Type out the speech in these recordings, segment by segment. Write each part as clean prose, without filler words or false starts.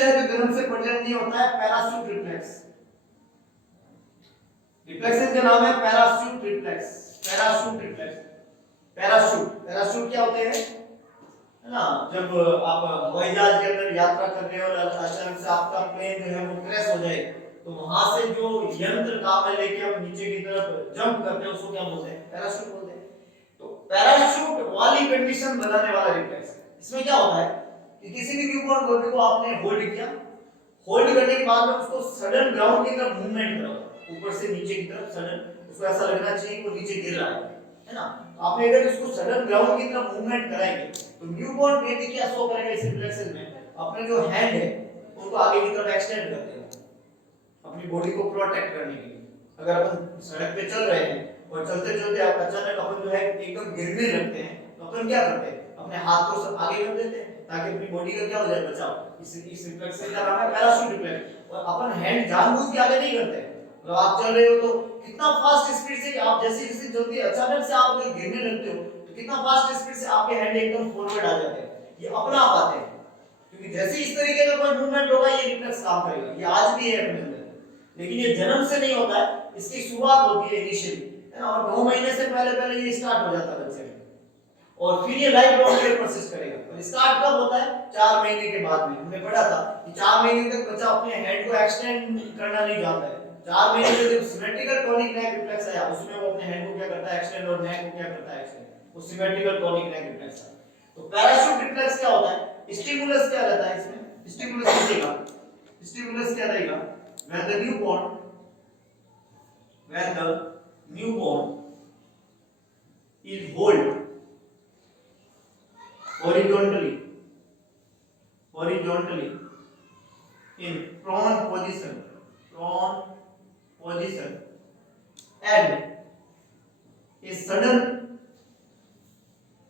Reflexes है जो जन्म से प्रेजेंट नहीं होता है, पैराशूट रिफ्लेक्स। रिफ्लेक्सेस का नाम है parachute reflex. Parachute reflex, parachute क्या होते हैं, है ना, जब आप हवाई जहाज के अंदर यात्रा कर रहे हो और अचानक से आपका प्लेन जो है वो क्रैश हो जाए, तो वहां से जो यंत्र काम है लेके आप नीचे की तरफ जंप करते हैं, उसको क्या बोलते हैं, पैराशूट बोलते हैं। तो पैराशूट वाली कंडीशन बनाने वाला रिफ्लेक्स, इसमें क्या होता है कि किसी भी न्यूबॉर्न बेबी को आपने होल्ड किया, होल्ड करने के बाद में उसको सडन ग्राउंड की तरफ मूवमेंट करो, ऊपर से नीचे की तरफ सडन, उसको ऐसा लगना चाहिए वो नीचे गिर रहा है ना। आपने अगर इसको सडन ग्राउंड की तरफ मूवमेंट कराएंगे तो न्यूबॉर्न बेबी क्या शो करेगा इस रिफ्लेक्सेस में, अपने जो हैंड है उसको आगे की तरफ एक्सटेंड कर देगा अपनी बॉडी को प्रोटेक्ट करने के लिए। अगर अपन सड़क पे चल रहे हैं और चलते चलते अचानक अपन जो है एकदम गिरने लगते हैं, तो अपन क्या करते हैं, अपने हाथ को आगे कर देते हैं ताकि अपनी बॉडी का क्या हो जाए, बचाव। इस रिफ्लेक्स का नाम है पैराशूट रिफ्लेक्स। और अपन हैंड जानबूझ के आगे नहीं करते, मतलब आप चल रहे हो तो कितना फास्ट स्पीड से आप जैसे जैसे जल्दी अचानक से आप गिरने लगते हो तो कितना फास्ट स्पीड से आपके हैंड एकदम फॉरवर्ड आ जाते हैं, ये अपना आप आते हैं, क्योंकि जैसे इस तरीके का कोई मूवमेंट होगा ये रिफ्लेक्स काम करेगा। ये आज भी है अपने अंदर, लेकिन ये जन्म से नहीं होता है, इसकी शुरुआत होती है इनिशियली, है ना, और 9 महीने से पहले पहले ये स्टार्ट हो जाता है बच्चे में, और फिर ये लाइफ लॉन्ग के लिए परसिस्ट करेगा। और स्टार्ट कब होता है, 4 महीने के बाद में। हमने पढ़ा था कि 4 महीने तक बच्चा अपने हेड को एक्सटेंड करना नहीं जानता है। 4 महीने में जब सिमेट्रिकल टोनिक नेक रिफ्लेक्स आया, उसमें वो अपने हेड को क्या करता है, एक्सटेंड, और नेक को क्या करता है, एक्सटेंड, वो सिमेट्रिकल टोनिक नेक रिफ्लेक्स है। तो पैराशूट रिफ्लेक्स क्या होता है, स्टिमुलस क्या रहता है इसमें, स्टिमुलस क्या रहेगा, when the newborn is hold horizontally in prone position and a sudden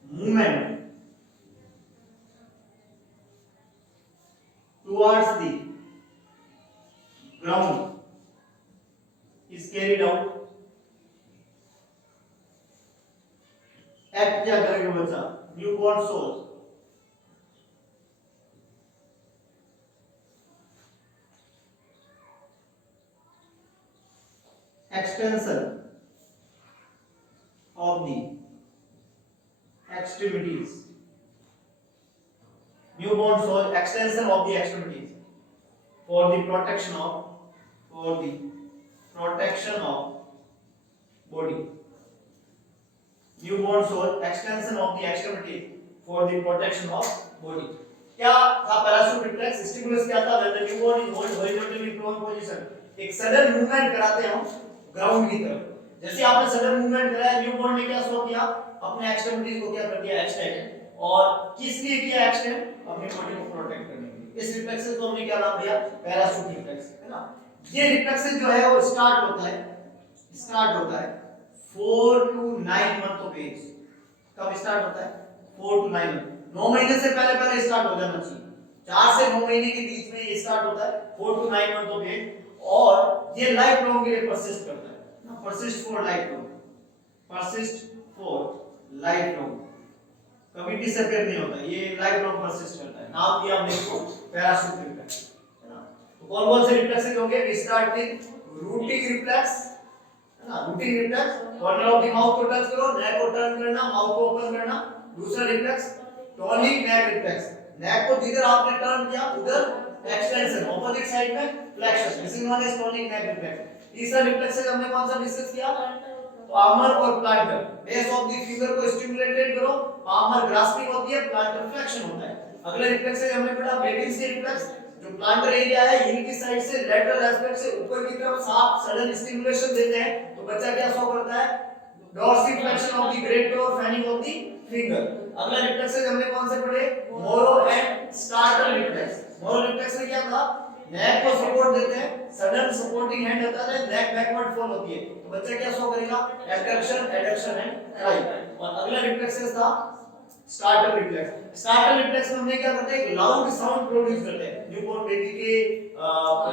movement towards the ground is carried out, act क्या करेगा बच्चा, newborn sole extension of the extremities, newborn soul extension of the extremities for the protection of body, newborn soul extension of the extremities for the protection of body। क्या था parachute reflex, stimulus क्या था, when the newborn is hold horizontally prone position, एक sudden movement कराते हैं हम ground की तरफ। जैसे आपने सडन मूवमेंट कराया, न्यूबॉर्न ने क्या शो किया, अपने एक्सट्रीमिटीज को क्या कर दिया, एक्सटेंड, और किस लिए किया एक्सटेंड, अपनी बॉडी को प्रोटेक्ट करने के लिए। इस रिफ्लेक्सेस को हमने क्या नाम दिया, पैराशूट रिफ्लेक्स, है ना। ये रिफ्लेक्सेस जो है वो स्टार्ट होता है 4 to 9 मंथ ऑफ एज। कब स्टार्ट होता है, 4 to 9 मंथ, 9 महीने से पहले पहले स्टार्ट हो जाना चाहिए। 4 से 9 महीने के बीच में ये स्टार्ट होता है, 4 to 9 मंथ ऑफ एज, और ये लाइफ लॉन्ग के लिए परसिस्ट करता है ना, परसिस्ट फॉर लाइफ लॉन्ग, कभी डिसअपीयर नहीं होता, ये लाइफ लॉन्ग परसिस्ट करता है। नाम दिया हमने इसको पैराशूट रिफ्लेक्स, है ना। तो कौन-कौन से रिफ्लेक्सेस होंगे, we start with rooting reflex, है ना, rooting reflex, corner of the mouth को टच करो, नेक को टर्न करना, माउथ को ओपन करना। दूसरा reflex tonic neck reflex, neck को जिधर आपने टर्न किया उधर एक्सटेंशन, ऑपोजिट साइड में flexion, this is known as tonic neck reflex. तीसरा रिफ्लेक्स हमने कौन सा डिस्कस किया, पामर और plantar, base of the finger को स्टिमुलेटेड करो, पामर ग्रास्पिंग होती है, प्लांटर फ्लेक्शन होता है। अगले रिफ्लेक्स से हमने पढ़ा बेबिस के रिफ्लेक्स, जो प्लांटर एरिया है यहीं की साइड से लेटरल एस्पेक्ट से ऊपर की तरफ साफ सडन स्टिमुलेशन देते हैं, तो बच्चा क्या शो करता है, dorsiflexion of the great toe, fanning of the finger. अगला रिफ्लेक्स हमने कौन से पढ़े, Moro and startle reflex. Moro reflex में क्या था, नेक को सपोर्ट देते हैं, सडन सपोर्टिंग हैंड होता है, नेक बैकवर्ड फॉल होती है, तो बच्चा क्या शो करेगा, एडक्शन, एडक्शन एंड राइट। और अगला रिफ्लेक्स था स्टार्टर रिफ्लेक्स। स्टार्टर रिफ्लेक्स में हमने क्या करते हैं, एक लाउड साउंड प्रोड्यूस करते हैं न्यूबॉर्न बेबी के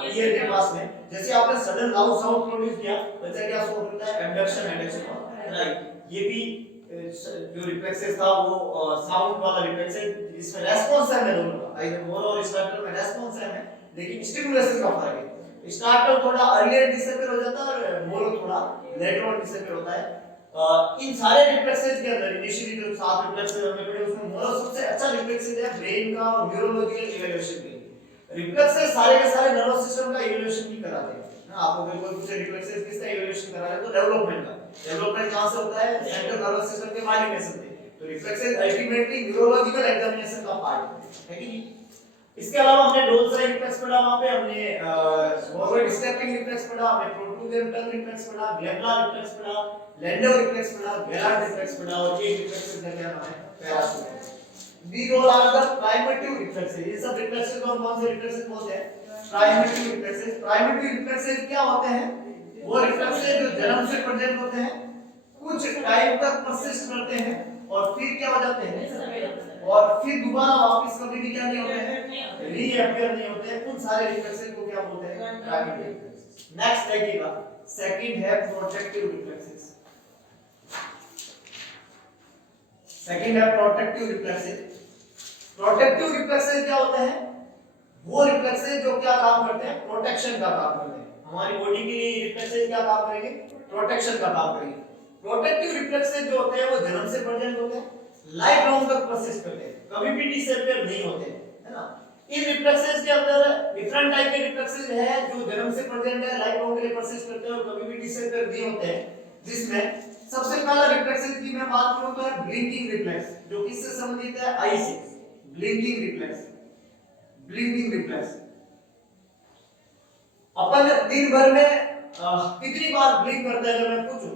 ईयर के पास में। जैसे आपने सडन लाउड साउंड प्रोड्यूस किया, बच्चा क्या शो करता है, एडक्शन, एडक्शन, राइट। ये भी जो रिफ्लेक्सेस था वो साउंड वाला रिफ्लेक्सेस, इसमें रेस्पॉन्स टाइम है दोनों का, आइदर मोनो और स्टार्टर में रेस्पॉन्स टाइम है, लेकिन स्टिमुलेशन का फर्क है। स्टार्टर थोड़ा अर्लियर डिसअपियर हो जाता है और मोनो थोड़ा लेटर ऑन डिसअपियर होता है। इन सारे रिफ्लेक्सेस के अंदर इनिशियली जो 7 रिफ्लेक्सेस हमने पढ़े उसमें मोनो सबसे अच्छा रिफ्लेक्सेस है ब्रेन का और न्यूरोलॉजिकल इवैल्यूएशन के लिए। रिफ्लेक्सेस सारे के सारे नर्वस सिस्टम का इवैल्यूएशन भी कराते हैं ना। आपको बिल्कुल पूछे रिफ्लेक्सेस किसका इवैल्यूएशन करा रहे हैं तो डेवलपमेंट का। डेवलपमेंट कहां से होता है? सेंट्रल नर्वस सिस्टम के माइलिनेशन से। तो रिफ्लेक्सेस अल्टीमेटली न्यूरोलॉजिकल एग्जामिनेशन का पार्ट है कि नहीं। इसके अलावा हमने डोर्सल रिफ्लेक्स पढ़ा, वहां पे हमने फॉरवर्ड स्टेपिंग रिफ्लेक्स पढ़ा, हमने प्रोट्रूजन टंग रिफ्लेक्स पढ़ा, ग्लैंडुलर रिफ्लेक्स पढ़ा, लैंडो रिफ्लेक्स पढ़ा, गैलार्ड रिफ्लेक्स पढ़ा और ये रिफ्लेक्सेस का क्या नाम है? Parachute. These all are the primitive reflexes। ये सब रिफ्लेक्सेस को हम कौन से रिफ्लेक्सेस बोलते हैं? Primitive reflexes. प्राइमेटिव रिफ्लेक्सेस क्या होते हैं? वो रिफ्लेक्सेस जो जन्म से प्रेजेंट होते हैं, कुछ टाइम तक परसिस्ट करते हैं और फिर क्या हो जाते हैं और फिर दोबारा वापस कभी भी क्या नहीं होते हैं, रीअपियर नहीं होते हैं। उन सारे रिफ्लेक्सेस को क्या बोलते हैं? Primitive reflexes. नेक्स्ट देखिएगा, सेकंड है प्रोटेक्टिव रिफ्लेक्सेस। सेकंड है प्रोटेक्टिव रिफ्लेक्सेस। प्रोटेक्टिव रिफ्लेक्सेस क्या होते हैं? वो रिफ्लेक्सेस जो क्या काम करते हैं? प्रोटेक्शन का काम करते हैं। हमारी बॉडी के लिए रिफ्लेक्सेस क्या काम करेंगे? प्रोटेक्शन का काम करेंगे। प्रोटेक्टिव रिफ्लेक्सेस जो होते हैं वो जन्म से प्रेजेंट होते हैं, लाइफ लॉन्ग तक परसिस्ट करते हैं, कभी भी डिसअपियर नहीं होते, है ना। इन रिफ्लेक्सेस के अंदर डिफरेंट टाइप के रिफ्लेक्सेस है जो जन्म से प्रेजेंट है, लाइफ लॉन्ग के लिए परसिस्ट करते हैं और कभी भी डिसअपियर नहीं होते हैं। जिसमें सबसे पहला रिफ्लेक्सेस की मैं बात करूं तो है ब्लिंकिंग रिफ्लेक्स, जो किससे संबंधित है? आई से। Blinking reflex. ब्लिंकिंग रिफ्लेक्स अपन दिन भर में कितनी बार ब्लिंक करते हैं? अगर मैं पूछूं,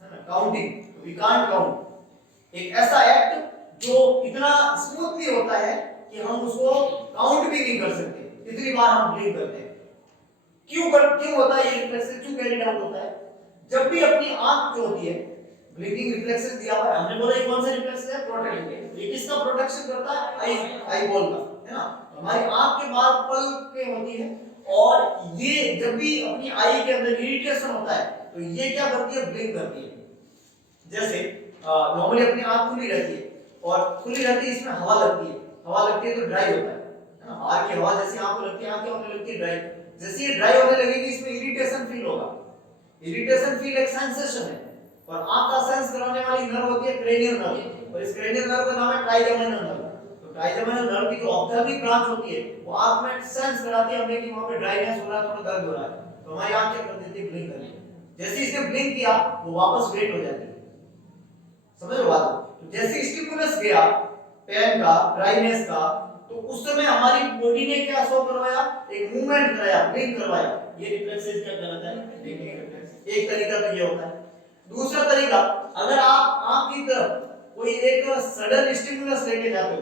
है ना, काउंटिंग, वी कांट काउंट। एक ऐसा एक्ट जो इतना स्मूथली होता है कि हम उसको काउंट भी नहीं कर सकते कितनी बार हम ब्लिंक करते हैं। क्यों होता है ये रिफ्लेक्स? क्यों कैरी आउट होता है? जब भी अपनी आंख जो होती है, ब्लिंकिंग रिफ्लेक्सेस दिया हुआ है, हमने बोला ये कौन सा रिफ्लेक्स है? प्रोटेक्टिव। ये किसका प्रोटेक्शन करता है? आई बॉल का, है ना। हमारी आंख के बाद पल के होती है और ये जब भी अपनी आई के अंदर इरिटेशन होता है तो ये क्या करती है? ब्लिंक करती है। जैसे नॉर्मली अपनी आंख खुली रहती है और खुली रहती है, इसमें हवा लगती है, हवा लगती है तो ड्राई होता है ना। बाहर की हवा जैसे आंख को लगती है, आंखें होने लगती है ड्राई। जैसे ये ड्राई होने लगेगी इसमें इरिटेशन फील होगा। इरिटेशन फील एक सेंसेशन है और आंख का सेंस कराने वाली नर्व होती है क्रेनियल नर्व, और इस क्रेनियल नर्व का नाम है ट्राइजेमिनल नर्व। तो ट्राइजेमिनल नर्व की जो ऑप्थेल्मिक ब्रांच होती है वो आंख में सेंस कराती है हमें कि वहां पे ड्राइनेस हो रहा है, थोड़ा दर्द हो रहा है, तो हमारी आंख क्या कर देती है? ब्लिंक करती है। जैसे इसने ब्लिंक किया वो वापस वेट हो जाती है। समझ लो बात। तो जैसे स्टिमुलस गया पेन का, ड्राइनेस का, तो उस समय हमारी बॉडी ने क्या शो करवाया? एक मूवमेंट कराया, ब्लिंक करवाया। ये रिफ्लेक्सेस क्या कहलाता है? Blinking reflex. एक तरीका तो ये होता है। दूसरा तरीका, अगर आप आंख की तरफ कोई एक सडन स्टिमुलस लेके जाते हो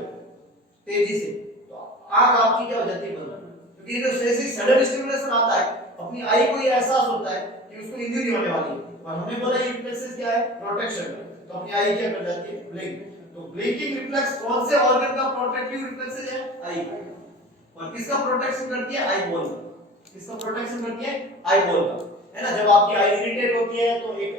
तेजी से, तो आंख आपकी क्या हो जाती है? बंद। क्योंकि जो जैसे सडन स्टिमुलेशन आता है अपनी आई को ये एहसास होता है कि उसको इंजरी होने वाली है, और हमने बोला ये रिफ्लेक्सेस क्या है? प्रोटेक्शन। तो अपनी आई क्या कर जाती है? ब्लिंक। तो ब्लिंकिंग रिफ्लेक्स कौन से ऑर्गन का प्रोटेक्टिव रिफ्लेक्स है? आई। और किसका प्रोटेक्शन करती है? Eye ball. किसका प्रोटेक्शन करती है? आई बॉल का, है ना। जब आपकी आई इरिटेट होती है तो एक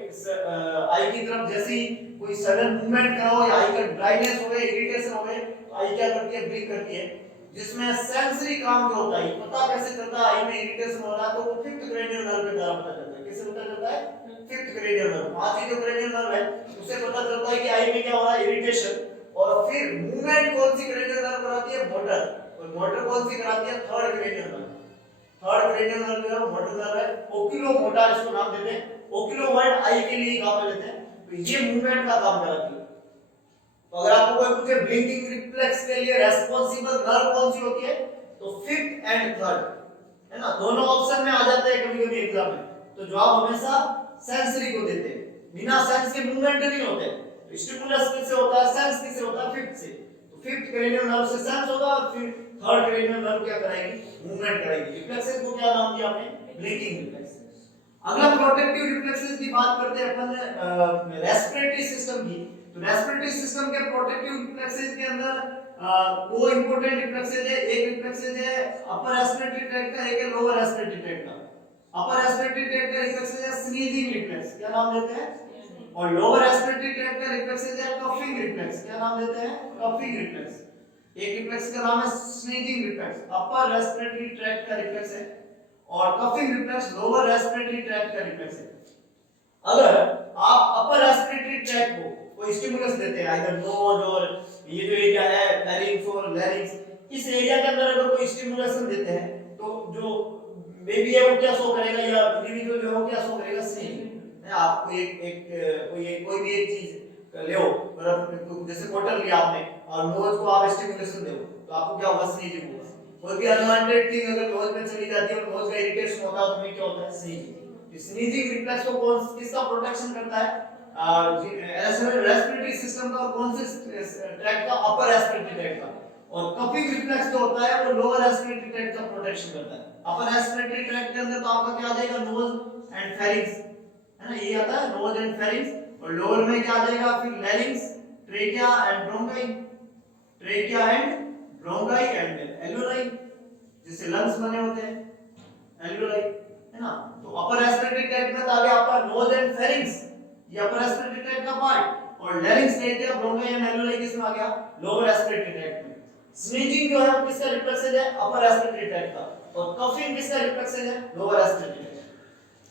आई की तरफ जैसे ही कोई सडन मूवमेंट करो या आई का ड्राइनेस हो गए, इरिटेशन हो गए, तो आई क्या करती है? ब्लिंक करती है। जिसमें सेंसरी काम जो होता है, पता कैसे चलता है आई में इरिटेशन हो रहा है? तो वो फिफ्थ क्रेनियल नर्व के द्वारा पता चलता है। किससे पता चलता है? Fifth cranial nerve. पांचवी जो क्रेनियल नर्व है उससे पता चलता है कि आई में क्या हो रहा है? इरिटेशन। और फिर मूवमेंट कौन सी क्रेनियल नर्व कराती है? मोटर। और मोटर कौन सी कराती है? Third cranial nerve. Third cranial nerve जो मोटर नर्व है, ओक्यूलोमोटर इसको नाम देते हैं। ओक्यूलो वर्ड आई के लिए काम लेते हैं। तो ये मूवमेंट का काम कराती है। तो अगर आपको कोई पूछे ब्लिंकिंग रिफ्लेक्स के लिए रेस्पॉन्सिबल नर्व कौन सी होती है, तो फिफ्थ एंड थर्ड, है ना। दोनों ऑप्शन में आ जाते हैं कभी-कभी एग्जाम में, तो जवाब हमेशा सेंसरी को देते हैं। बिना सेंस के मूवमेंट नहीं होते। तो स्टिमुलस किससे होता है? सेंस किससे होता है? फिफ्थ से। तो फिफ्थ क्रेनियल नर्व से सेंस होगा और फिर थर्ड क्रेनियल नर्व क्या कराएगी? मूवमेंट कराएगी। रिफ्लेक्सेस को क्या नाम दिया आपने? Blinking reflex. अगला प्रोटेक्टिव रिफ्लेक्सेस की बात करते हैं अपन रेस्पिरेटरी सिस्टम की। तो रेस्पिरेटरी सिस्टम के प्रोटेक्टिव रिफ्लेक्सेस के अंदर दो इंपॉर्टेंट रिफ्लेक्सेस है। एक रिफ्लेक्सेस है अपर रेस्पिरेटरी ट्रैक्ट का, एक है लोअर रेस्पिरेटरी ट्रैक्ट का। अपर रेस्पिरेटरी ट्रैक्ट का रिफ्लेक्सेस है स्नीजिंग रिफ्लेक्स। क्या नाम देते हैं? और लोअर रेस्पिरेटरी ट्रैक्ट का रिफ्लेक्सेस है कफिंग रिफ्लेक्स। क्या नाम देते हैं? Coughing reflex. एक रिफ्लेक्स का नाम है sneezing reflex, upper respiratory tract का रिफ्लेक्स है, और coughing reflex lower respiratory tract का रिफ्लेक्स है। अगर आप अपर रेस्पिरेटरी ट्रैक्ट को कोई स्टिमुलस देते हैं, आइदर नोज और ये जो एरिया है फेरिंक्स और लैरिंक्स, इस एरिया के अंदर अगर कोई स्टिमुलेशन देते हैं तो जो बेबी है वो क्या शो करेगा, या इंडिविजुअल जो है वो क्या शो करेगा? स्नीजिंग। आप कोई भी एक चीज ले हो, मतलब जैसे बॉटल लिया आपने और नोज को आप स्टिमुलेशन दो तो आपको क्या होगा? स्नीजिंग होगा। कोई भी अनवांटेड थिंग अगर नोज में चली जाती है और नोज का इरिटेशन होता है तो हमें क्या होता है? स्नीजिंग। स्नीजिंग रिफ्लेक्स को कौन किसका प्रोटेक्शन करता है? रेस्पिरेटरी सिस्टम का, और कौन से ट्रैक्ट का? अपर रेस्पिरेटरी ट्रैक्ट का। और कफिंग रिफ्लेक्स जो होता है वो लोअर रेस्पिरेटरी ट्रैक्ट का प्रोटेक्शन करता है। अपर रेस्पिरेटरी ट्रैक्ट के अंदर तो आपका क्या आ जाएगा? नोज एंड फेरिंक्स, है ना, ये आता है नोज एंड फेरिंक्स। और लोअर में क्या आ जाएगा? फिर larynx, trachea and bronchi, trachea and bronchi and alveoli, जिससे लंग्स बने होते हैं, एल्वियोलाई, है ना। तो अपर रेस्पिरेटरी ट्रैक्ट में आ गया आपका नोज एंड फेरिंक्स, ये अपर रेस्पिरेटरी ट्रैक्ट का पार्ट, और larynx, trachea, bronchi and alveoli किसमें आ गया? लोअर रेस्पिरेटरी ट्रैक्ट में। स्नीजिंग जो है वो किसका रिफ्लेक्सेस है? अपर रेस्पिरेटरी ट्रैक्ट का। और कफिंग किसका रिफ्लेक्सेस है? Lower respiratory tract.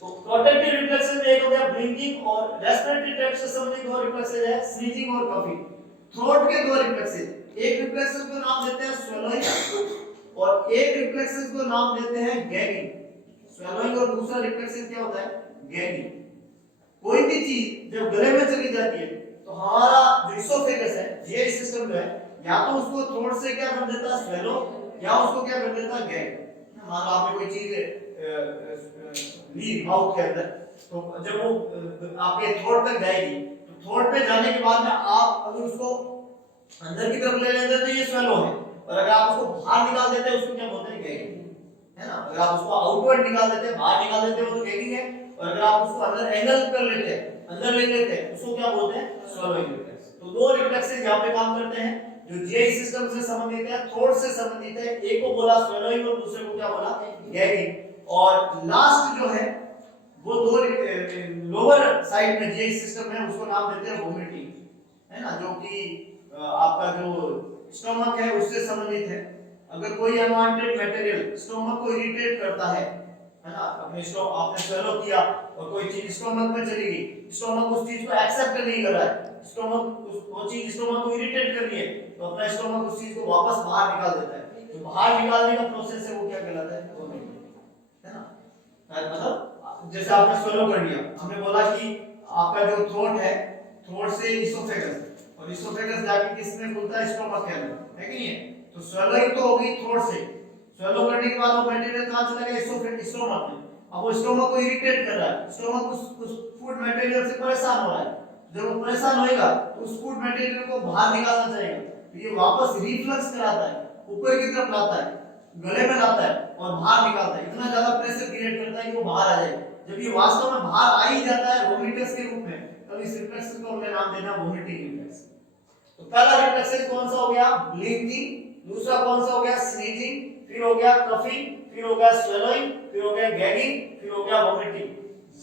तो प्रोटेक्टिव रिफ्लेक्सेस में एक हो गया ब्लिंकिंग, और रेस्पिरेटरी ट्रैक्ट से संबंधित दो रिफ्लेक्सेस है स्नीजिंग और कफिंग। थ्रोट के दो रिफ्लेक्सेस, एक रिफ्लेक्सेस को नाम देते हैं स्वेलोइंग और एक रिफ्लेक्सेस को नाम देते हैं गैगिंग। स्वेलोइंग और दूसरा रिफ्लेक्सेस क्या होता है? गैगिंग। कोई भी चीज जब गले में चली जाती है तो हमारा जो इसोफेगस है, ये सिस्टम जो है, या तो उसको थ्रोट से क्या कर देता है? स्वेलो, या उसको क्या कर देता है? गैग। मान लो आपने कोई चीज ली माउथ के अंदर, तो जब वो आपके थ्रोट तक जाएगी तो थ्रोट पे जाने के बाद में आप अगर उसको अंदर की तरफ ले लेते हैं तो ये स्वेलो है, और अगर आप उसको बाहर निकाल देते हैं उसको क्या बोलते हैं? गैगिंग, है ना। अगर आप उसको आउटवर्ड निकाल देते हैं, बाहर निकाल देते हैं, वो तो गैगिंग है। और अगर आप उसको अंदर एंगल कर लेते हैं, अंदर ले लेते हैं, उसको क्या बोलते हैं? Swallowing reflex. तो दो रिफ्लेक्सेस यहां पे काम करते हैं जो जीआई सिस्टम से संबंधित है, थ्रोट से संबंधित है। एक को बोला स्वेलोइंग और दूसरे को क्या बोला? गैगिंग। और लास्ट जो है वो दो लोअर साइड में जीआई सिस्टम है, उसको नाम देते हैं वोमिटिंग, है ना, जो कि आपका जो स्टोमक है उससे संबंधित है। अगर कोई अनवांटेड मटेरियल स्टोमक को इरिटेट करता है ना, आपने स्वेलो किया और कोई चीज स्टोमक में चली गई, स्टोमक उस चीज को एक्सेप्ट नहीं कर रहा है, स्टोमक वो चीज स्टोमक को इरिटेट कर रही है, तो अपना स्टोमक उस चीज को वापस बाहर निकाल देता है। तो बाहर निकालने का प्रोसेस है वो क्या कहलाता है? वोमिटिंग, है ना। मतलब जैसे आपने स्वेलो कर लिया, हमने बोला कि आपका जो थ्रोट है, थ्रोट से इसोफेगस, और इसोफेगस जाके किसमें खुलता है? स्टोमक के अंदर, है कि नहीं है। तो स्वेलोइंग तो होगी थ्रोट से, स्वेलो करने के बाद वो मटेरियल कहां चला गया? स्टोमक में। अब वो स्टोमक को इरिटेट कर रहा है, स्टोमक उस फूड मटेरियल से परेशान हो रहा है। जब वो परेशान होएगा तो उस फूड मटेरियल को बाहर निकालना चाहेगा, तो ये वापस रिफ्लक्स कराता है, ऊपर की तरफ लाता है, गले में लाता है और बाहर निकालता है। इतना ज्यादा प्रेशर क्रिएट करता है कि वो बाहर आ जाए। जब ये वास्तव में बाहर आ ही जाता है वोमिटस के रूप में, तब इस रिफ्लेक्स को हमने नाम देना वोमिटिंग रिफ्लेक्स। तो पहला रिफ्लेक्स कौन सा हो गया? ब्लिंकिंग। दूसरा कौन सा हो गया? स्नीजिंग। फिर हो गया कफिंग, फिर हो गया स्वेलोइंग, फिर हो गया गैगिंग, फिर हो गया वोमिटिंग।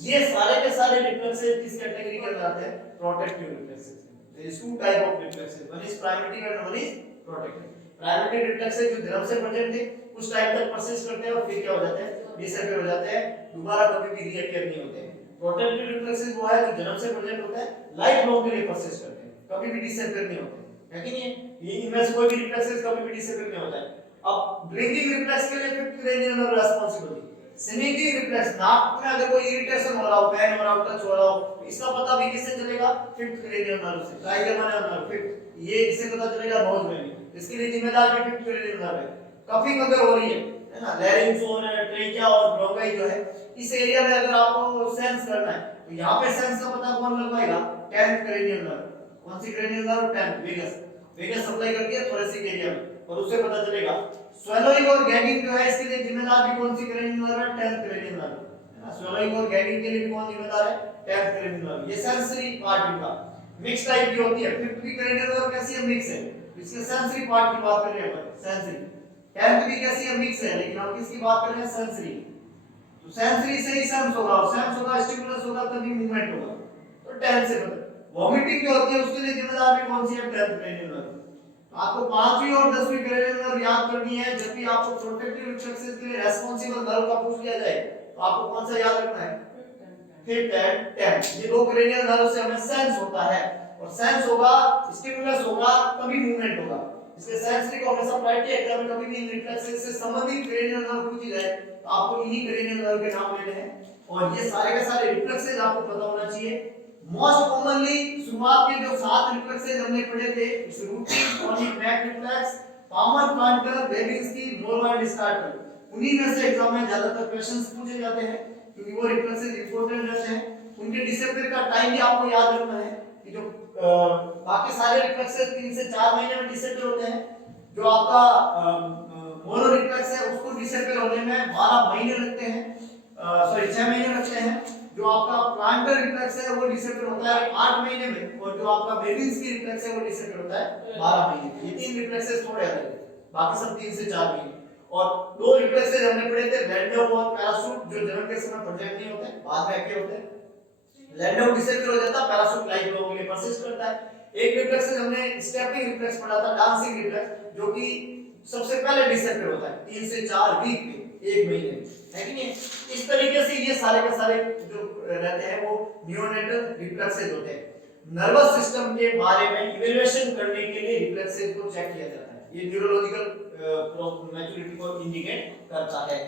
ये सारे के सारे रिफ्लेक्सेस किस कैटेगरी के अंदर आते हैं? Protective reflexes. There is two type of reflexes, one is primitive and one is protective. Primitive reflexes जो जन्म से प्रेजेंट थे, कुछ टाइम तक परसिस्ट करते हैं और फिर क्या हो जाते हैं? डिसअपियर हो जाते हैं, दोबारा कभी भी रीअपियर नहीं होते हैं। प्रोटेक्टिव रिफ्लेक्सेस वो है जो जन्म से प्रेजेंट होता है, लाइफ लॉन्ग के लिए परसिस्ट करते हैं, कभी भी डिसअपियर नहीं होते, है कि नहीं? ये इनमें से कोई भी रिफ्लेक्सेस कभी भी डिसअपियर नहीं होता है। अब ब्लिंकिंग रिफ्लेक्स के लिए fifth cranial nerve responsible. Sneezing reflex, नाक में अगर कोई इरिटेशन हो रहा हो, पेन हो रहा हो, टच हो रहा हो, इसका पता भी किससे चलेगा? फिफ्थ क्रेनियल नर्व से। ट्राइजेमिनल नर्व फिफ्थ, ये इससे पता चलेगा नोज में भी, इसके लिए जिम्मेदार भी फिफ्थ क्रेनियल नर्व है। कफिंग अगर हो रही है ना, लैरिंक्स और ट्रेकिया और ब्रोंकाई जो है, इस एरिया में अगर आपको सेंस करना है तो यहाँ पे सेंस का पता कौन लगवाएगा? 10th cranial nerve. कौन सी cranial nerve? 10th, vagus. Vagus supply करती है थोरेसिक एरिया में और उससे पता चलेगा। स्वेलोइंग और गैगिंग जो है, इसके लिए जिम्मेदार भी कौन सी क्रेनियल नर्व है? 10th क्रेनियल नर्व, है ना। स्वेलोइंग और गैगिंग के लिए भी कौन जिम्मेदार है? 10th cranial nerve. ये सेंसरी पार्ट इनका मिक्स टाइप की होती है। फिफ्थ की क्रेनियल नर्व कैसी है? मिक्स है। इसके सेंसरी पार्ट की बात कर रहे हैं अपन, सेंसरी। 10th भी कैसी है? मिक्स है, लेकिन हम किसकी बात कर रहे हैं? सेंसरी। तो सेंसरी से ही सेंस होगा, और सेंस होगा, स्टिमुलस होगा, तभी मूवमेंट होगा। तो 10 से वॉमिटिंग जो होती है उसके लिए जिम्मेदार भी कौन सी है? 10th cranial nerve। तो आपको 5वीं और 10वीं cranial nerve याद करनी है। जब भी आपको प्रोटेक्टिव रिफ्लेक्सेस के लिए रेस्पॉन्सिबल नर्व का पूछ लिया जाए तो आपको कौन सा याद रखना है? 5th and 10th। ये दो cranial nerve से हमें सेंस होता है, और सेंस होगा, स्टिमुलस होगा, तभी मूवमेंट होगा। इसलिए सेंसरी को हमेशा प्रायोरिटी एग्जाम में कभी भी रिफ्लेक्सेस से संबंधित cranial nerve पूछी जाए तो आपको इन्हीं cranial nerve के नाम लेने हैं, और ये सारे के सारे रिफ्लेक्सेस आपको पता होना चाहिए। मोस्ट कॉमनली शुरुआत के जो 7 रिफ्लेक्सेस हमने पढ़े थे, rooting, tonic, back reflex, palmar plantar, Babinski, Moro and startle, उन्हीं में से एग्जाम में ज्यादातर क्वेश्चंस पूछे जाते हैं क्योंकि वो रिफ्लेक्सेस इंपॉर्टेंट रहते हैं। उनके डिसअपीयर का टाइम भी आपको याद रखना है कि जो बाकी सारे रिफ्लेक्सेस 3 से 4 महीने में डिसअपीयर होते हैं, जो आपका मोनो रिफ्लेक्स है उसको डिसअपीयर होने में 12 महीने लगते हैं, सॉरी 6 महीने लगते हैं। जो आपका प्लांटर रिफ्लेक्स है वो डिसअपीयर होता है 8 महीने में, और जो आपका बेबिंस्की रिफ्लेक्स है वो डिसअपीयर होता है 12 महीने में। ये तीन रिफ्लेक्सेस थोड़े अलग हैं, बाकी सब 3 से 4 महीने। और दो रिफ्लेक्सेस हमने पढ़े थे, लैंडो और पैराशूट, जो जन्म के समय प्रोजेक्ट नहीं होते, बाद में एक्टिव होते हैं। लैंडो डिसअपीयर हो जाता है, पैराशूट लाइफ लोगों के लिए परसिस्ट करता है। एक रिफ्लेक्स हमने स्टेपिंग रिफ्लेक्स पढ़ा था, डांसिंग रिफ्लेक्स, जो कि सबसे पहले डिसअपीयर होता है 3 से 4 वीक में, 1 महीने में, है कि नहीं? इस तरीके से ये सारे के सारे जो रहते हैं वो नियोनेटल रिफ्लेक्सेस होते हैं। नर्वस सिस्टम के बारे में इवैल्यूएशन करने के लिए रिफ्लेक्सेस को चेक किया जाता है। ये न्यूरोलॉजिकल मैच्योरिटी को इंडिकेट करता है।